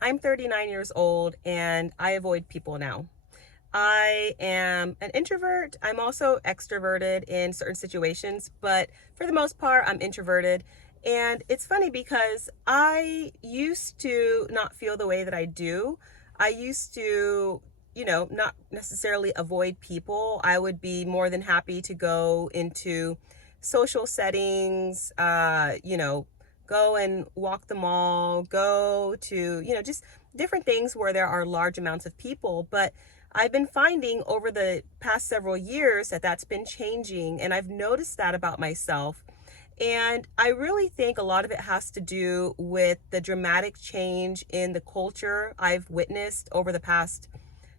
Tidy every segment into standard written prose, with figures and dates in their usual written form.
I'm 39 years old and I avoid people now. I am an introvert. I'm also extroverted in certain situations, but for the most part, I'm introverted. And it's funny because I used to not feel the way that I do. I used to, not necessarily avoid people. I would be more than happy to go into social settings, go and walk the mall, go to, just different things where there are large amounts of people. But I've been finding over the past several years that that's been changing, and I've noticed that about myself. And I really think a lot of it has to do with the dramatic change in the culture I've witnessed over the past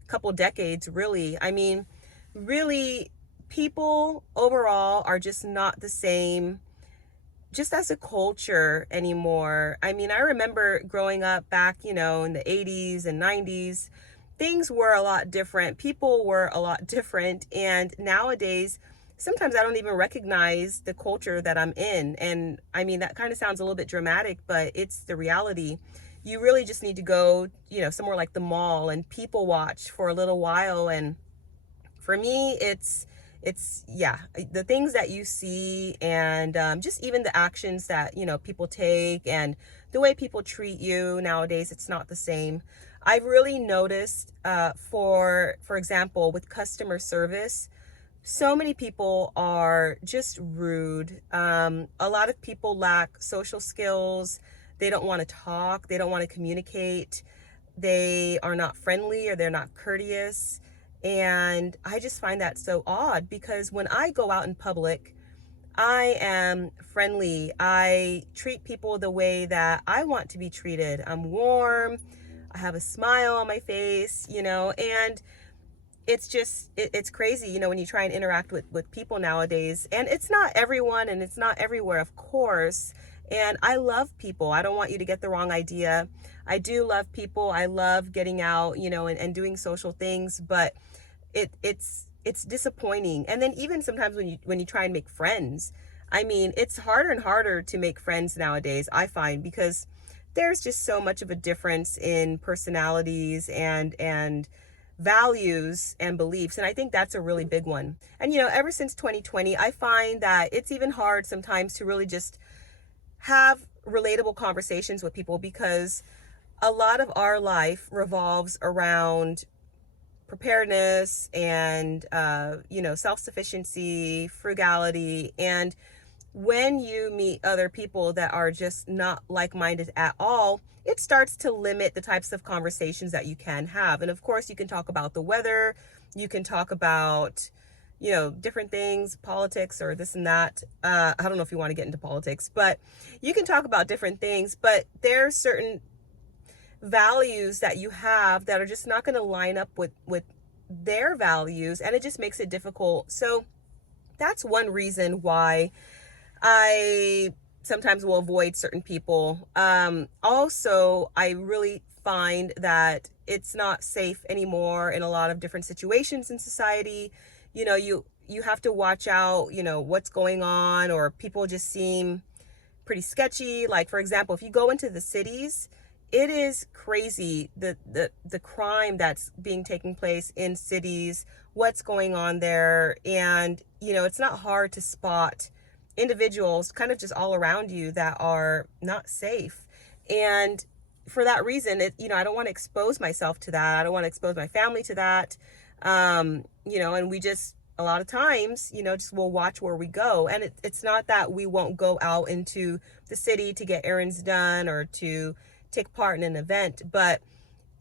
couple decades, really. I mean, really, people overall are just not the same just as a culture anymore. I mean, I remember growing up back, in the 80s and 90s, things were a lot different. People were a lot different. And nowadays, sometimes I don't even recognize the culture that I'm in. And I mean, that kind of sounds a little bit dramatic, but it's the reality. You really just need to go, somewhere like the mall and people watch for a little while. And for me, it's yeah, the things that you see, and just even the actions that people take and the way people treat you nowadays, it's not the same. I've really noticed, for example, with customer service, so many people are just rude. A lot of people lack social skills. They don't want to talk. They don't want to communicate. They are not friendly, or they're not courteous. And I just find that so odd, because when I go out in public, I am friendly. I treat people the way that I want to be treated. I'm warm. I have a smile on my face, and it's just, it's crazy, when you try and interact with people nowadays. And it's not everyone and it's not everywhere, of course. And I love people. I don't want you to get the wrong idea. I do love people. I love getting out, and doing social things, but it's disappointing. And then even sometimes when you try and make friends, I mean, it's harder and harder to make friends nowadays, I find, because there's just so much of a difference in personalities and values and beliefs. And I think that's a really big one. And, ever since 2020, I find that it's even hard sometimes to really just have relatable conversations with people, because a lot of our life revolves around preparedness and, self-sufficiency, frugality. And when you meet other people that are just not like-minded at all, it starts to limit the types of conversations that you can have. And of course, you can talk about the weather, you can talk about, different things, politics or this and that. I don't know if you want to get into politics, but you can talk about different things, but there are certain values that you have that are just not going to line up with their values, and it just makes it difficult. So that's one reason why I sometimes will avoid certain people. Also, I really find that it's not safe anymore in a lot of different situations in society. You have to watch out, what's going on, or people just seem pretty sketchy. Like, for example, if you go into the cities, it is crazy, the crime that's being taking place in cities, what's going on there. And, it's not hard to spot individuals kind of just all around you that are not safe. And for that reason, I don't want to expose myself to that. I don't want to expose my family to that. And we just, a lot of times, just we'll watch where we go. And it's not that we won't go out into the city to get errands done or to take part in an event, but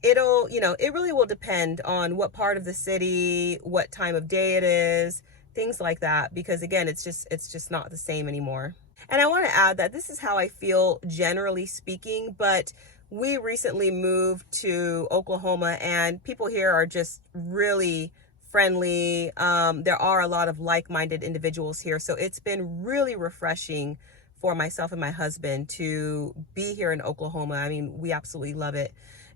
it really will depend on what part of the city, what time of day it is, things like that, because again, it's just not the same anymore. And I want to add that this is how I feel generally speaking, but we recently moved to Oklahoma, and people here are just really friendly. There are a lot of like-minded individuals here, so it's been really refreshing for myself and my husband to be here in Oklahoma. I mean, we absolutely love it.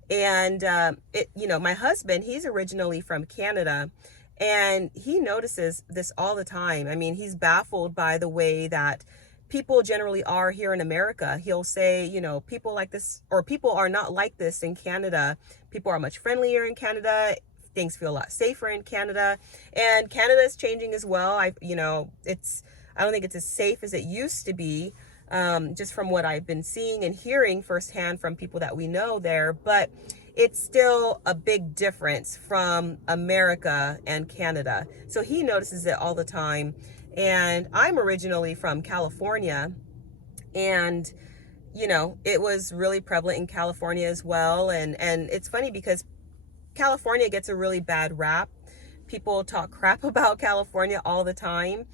And my husband, he's originally from Canada, and he notices this all the time. I mean, he's baffled by the way that people generally are here in America. He'll say, you know, people like this, or people are not like this in Canada. People are much friendlier in Canada. Things feel a lot safer in Canada, and Canada is changing as well. I don't think it's as safe as it used to be, just from what I've been seeing and hearing firsthand from people that we know there, but it's still a big difference from America and Canada. So he notices it all the time. And I'm originally from California, and you know, it was really prevalent in California as well. And it's funny because California gets a really bad rap. People talk crap about California all the time.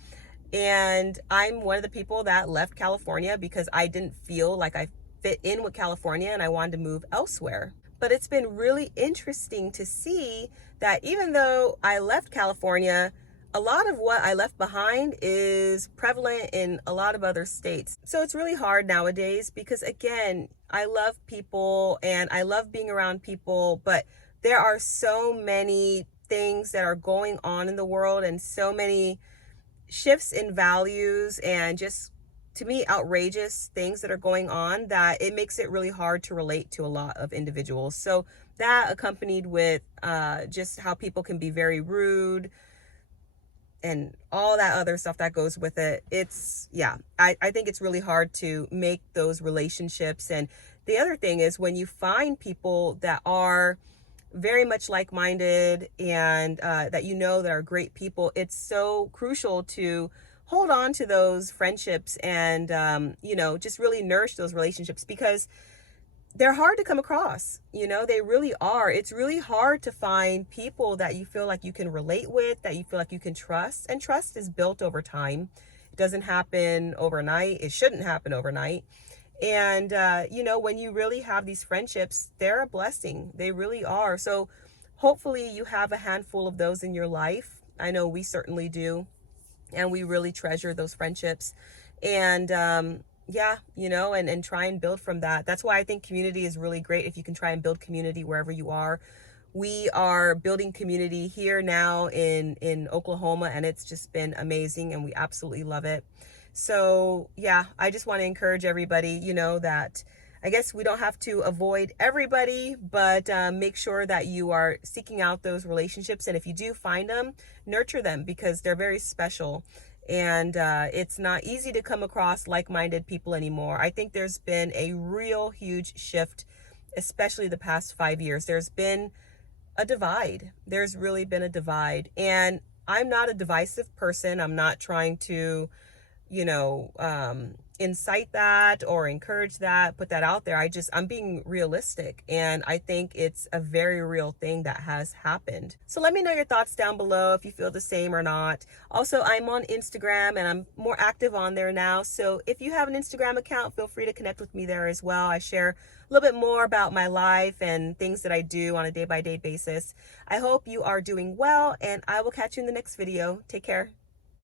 And I'm one of the people that left California because I didn't feel like I fit in with California and I wanted to move elsewhere. But it's been really interesting to see that even though I left California, a lot of what I left behind is prevalent in a lot of other states. So it's really hard nowadays because, again, I love people and I love being around people, but there are so many things that are going on in the world and so many shifts in values and just, to me, outrageous things that are going on that it makes it really hard to relate to a lot of individuals. So that, accompanied with just how people can be very rude and all that other stuff that goes with it, I think it's really hard to make those relationships. And the other thing is, when you find people that are very much like-minded and that you know that are great people, it's so crucial to hold on to those friendships and just really nourish those relationships, because they're hard to come across. You know, they really are. It's really hard to find people that you feel like you can relate with, that you feel like you can trust. And trust is built over time. It doesn't happen overnight. It shouldn't happen overnight. And, when you really have these friendships, they're a blessing. They really are. So hopefully you have a handful of those in your life. I know we certainly do. And we really treasure those friendships. And, and try and build from that. That's why I think community is really great, if you can try and build community wherever you are. We are building community here now in Oklahoma, and it's just been amazing, and we absolutely love it. So yeah, I just want to encourage everybody, that I guess we don't have to avoid everybody, but make sure that you are seeking out those relationships. And if you do find them, nurture them, because they're very special. And it's not easy to come across like-minded people anymore. I think there's been a real huge shift, especially the past 5 years. There's been a divide. There's really been a divide. And I'm not a divisive person. I'm not trying to incite that or encourage that, put that out there. I'm being realistic, and I think it's a very real thing that has happened. So let me know your thoughts down below if you feel the same or not. Also, I'm on Instagram and I'm more active on there now. So if you have an Instagram account, feel free to connect with me there as well. I share a little bit more about my life and things that I do on a day-by-day basis. I hope you are doing well, and I will catch you in the next video. Take care.